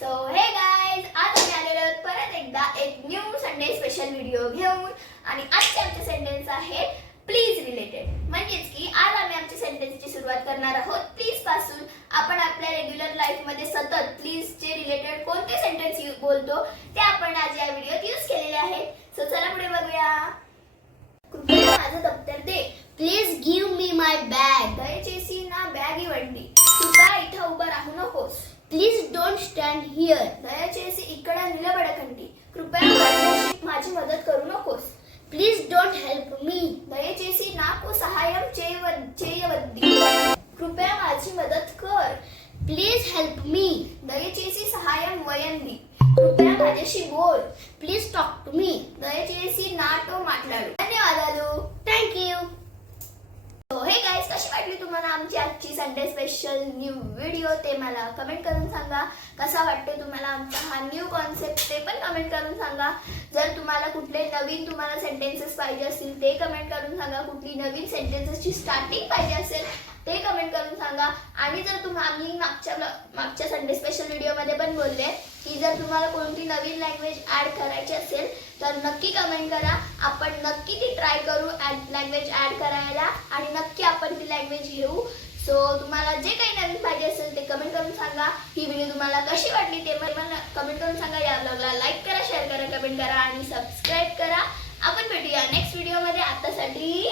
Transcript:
So हे guys आज आम्ही आलेलो आहोत परत एकदा एक न्यू संडे स्पेशल व्हिडिओ घेऊन. आणि आजचे आमचे सेंटेन्स आहे प्लीज रिलेटेड म्हणजेच की आज आम्ही आमच्या सेंटेन्सची सुरुवात करणार आहोत. प्लीजपासून आपण आपल्या रेग्युलर लाईफमध्ये सतत प्लीजचे रिलेटेड कोणते सेंटेन्स बोलतो ते आपण आज या व्हिडिओत यूज केलेले आहेत. सो चला पुढे बघूया. कृपया माझं दप्तर दे. Please give me my bag दयచేసి ना बॅग इवडली उभं राहू नकोस Please don't stand here. దయచేసి ఇక్కడ నిలబడకండి కృపయా माझ्याशी माझी मदत करू नकोस Please don't help me. దయచేసి నాకు సహాయం చేయవ చేయవద్ది కృపయా माझी मदत कर Please help me. దయచేసి సహాయం వయండి కృపయా माझ्याशी बोल Please talk to me. वाटली तुम्हाला आमची आजची संडे स्पेशल न्यू व्हिडिओ ते मला कमेंट करून सांगा. कसा वाटते तुम्हाला आमचा हा न्यू कॉन्सेप्ट ते पण कमेंट करून सांगा. जर तुम्हाला कुठले नवीन तुम्हाला सेंटेन्सेस पाहिजे असतील ते कमेंट करून सांगा. कुठली नवीन सेंटेन्सेसची स्टार्टिंग पाहिजे असेल ते कमेंट करून सांगा आणि जर तुम्हा आम्ही मागच्या मागच्या संडे स्पेशल व्हिडिओमध्ये पण बोलले की जर तुम्हाला कोणती नवीन लँग्वेज ॲड करायची असेल तर नक्की कमेंट करा. आपण नक्की ती ट्राय करू लँग्वेज ऍड करायला आणि नक्की आपण ती लँग्वेज घेऊ. सो तुम्हाला जे काही नवीन पाहिजे असेल ते कमेंट करून सांगा. ही व्हिडिओ तुम्हाला कशी वाटली ते पण मला कमेंट करून सांगा. या ब्लॉगला लाईक करा शेअर करा कमेंट करा आणि सबस्क्राईब करा. आपण भेटूया नेक्स्ट व्हिडिओमध्ये आतासाठी